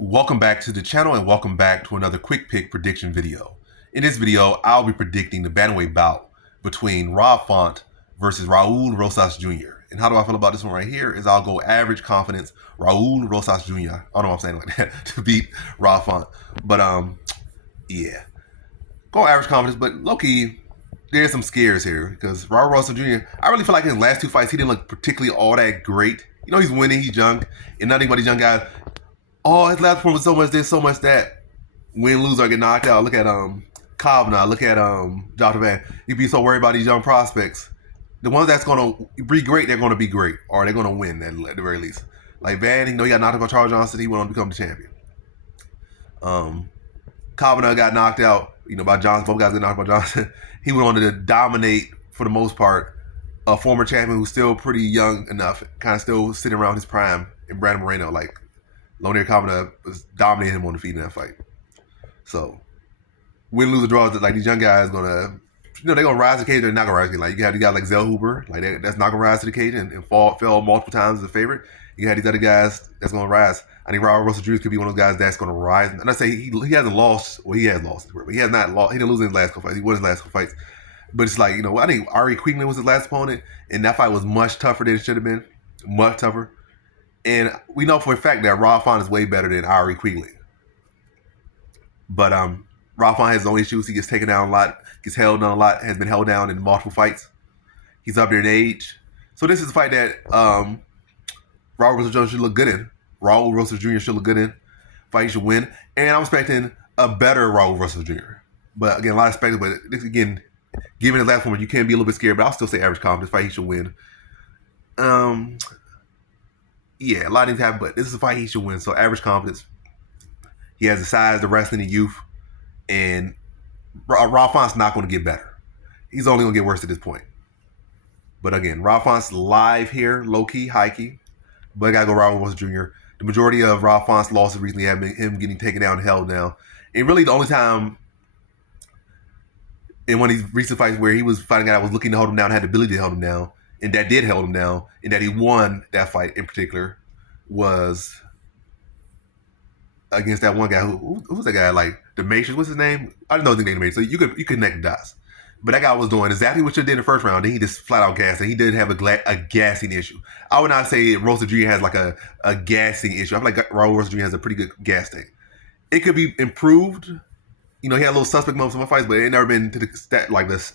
Welcome back to the channel and welcome back to another quick pick prediction video. In this video, I'll be predicting the bantamweight bout between Rob Font versus Raul Rosas Jr. And how do I feel about this one right here is I'll go average confidence Raul Rosas Jr. I don't know what I'm saying like that to beat Rob Font. But yeah. Go average confidence, but low-key, there's some scares here because Raul Rosas Jr., I really feel like in his last two fights, he didn't look particularly all that great. You know, he's winning, he's young, and nothing but these young guys. Oh, his last one was so much this, so much that. Win, lose, or get knocked out. Look at Kavanaugh. Look at Joshua Van. You'd be so worried about these young prospects. The ones that's gonna be great, they're gonna be great, or they're gonna win at the very least. Like Van, you know, he got knocked out by Charles Johnson. He went on to become the champion. Kavanaugh got knocked out, you know, by Johnson. Both guys got knocked out by Johnson. He went on to dominate for the most part. A former champion who's still pretty young enough, kind of still sitting around his prime in Brandon Moreno, like. Lonier Kavanaugh was dominating him on the feet in that fight. So, win, lose, or draw, like these young guys gonna, you know, they're gonna rise to the cage. They're not gonna rise to the cage. Like you got guys like Zell Huber, like that's not gonna rise to the cage and fell multiple times as a favorite. You got these other guys that's gonna rise. I think Raul Rosas Jr. could be one of those guys that's gonna rise. And I say he hasn't lost. Well, he has lost, but he has not lost. He didn't lose in his last couple fights. He won his last couple fights. But it's like, you know, I think Ari Quigley was his last opponent, and that fight was much tougher than it should have been. Much tougher. And we know for a fact that Rob Font is way better than Ari Quigley. But Rob Font has his own issues. He gets taken down a lot, gets held down a lot, has been held down in multiple fights. He's up there in age. So this is a fight that Raul Rosas Jr. should look good in. Raul Rosas Jr. should look good in. Fight he should win. And I'm expecting a better Raul Rosas Jr. But again, a lot of expected. But this, again, given his last one, you can be a little bit scared. But I'll still say average confidence. Fight he should win. Yeah, a lot of things happen, but this is a fight he should win. So average confidence. He has the size, the wrestling, the youth, and Rob Font's not going to get better. He's only going to get worse at this point. But again, Rob Font's live here, low key, high key. But I gotta go Raul Rosas Jr. The majority of Rob Font's losses recently have been him getting taken down and held down. And really, the only time in one of these recent fights where he was fighting a guy that was looking to hold him down, had the ability to hold him down, and that did hold him down, and that he won that fight in particular, was against that one guy who's that guy, like the Matrix, what's his name? I didn't know his name, the Matrix. So you could connect the dots. But that guy was doing exactly what you did in the first round. Then he just flat out gassed, and he did have a gassing issue. I would not say Rosas Jr. has like a gassing issue. I feel like Raul Rosas Jr. has a pretty good gas tank. It could be improved. You know, he had a little suspect moments in my fights, but it never been to the stat like this.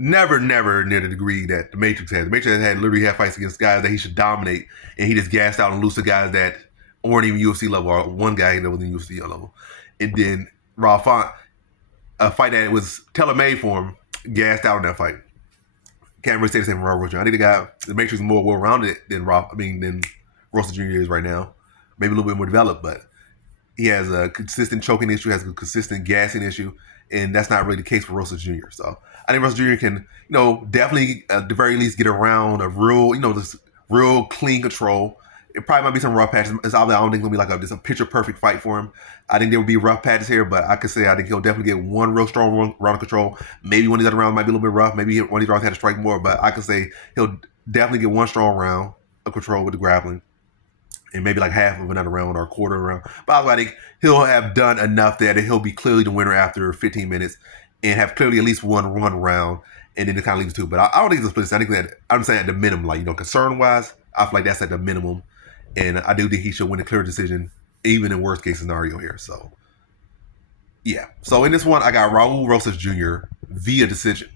Never near the degree that the Matrix had. The Matrix had literally had fights against guys that he should dominate, and he just gassed out and loose to guys that weren't even UFC level, or one guy that was in UFC level. And then Rob Font, a fight that was tailor-made for him, gassed out in that fight. Can't really say the same for Raul Rosas Jr. I think the Matrix is more well-rounded than Rosas Jr. is right now. Maybe a little bit more developed, but he has a consistent choking issue, has a consistent gassing issue, and that's not really the case for Rosas Jr. So I think Rosas Jr. can, you know, definitely at the very least get around a real, you know, this real clean control. It probably might be some rough patches. I don't think it'll be like just a picture perfect fight for him. I think there will be rough patches here, but I could say I think he'll definitely get one real strong round of control. Maybe one of these other rounds might be a little bit rough. Maybe one of these rounds had to strike more, but I could say he'll definitely get one strong round of control with the grappling, and maybe like half of another round or a quarter of a round. But I think he'll have done enough that he'll be clearly the winner after 15 minutes and have clearly at least one round, and then it kind of leaves two. But I don't think it's a split decision. I think that I'm saying at the minimum, like, you know, concern-wise, I feel like that's at the minimum. And I do think he should win a clear decision, even in worst case scenario here. So, yeah. So in this one, I got Raul Rosas Jr. via decision.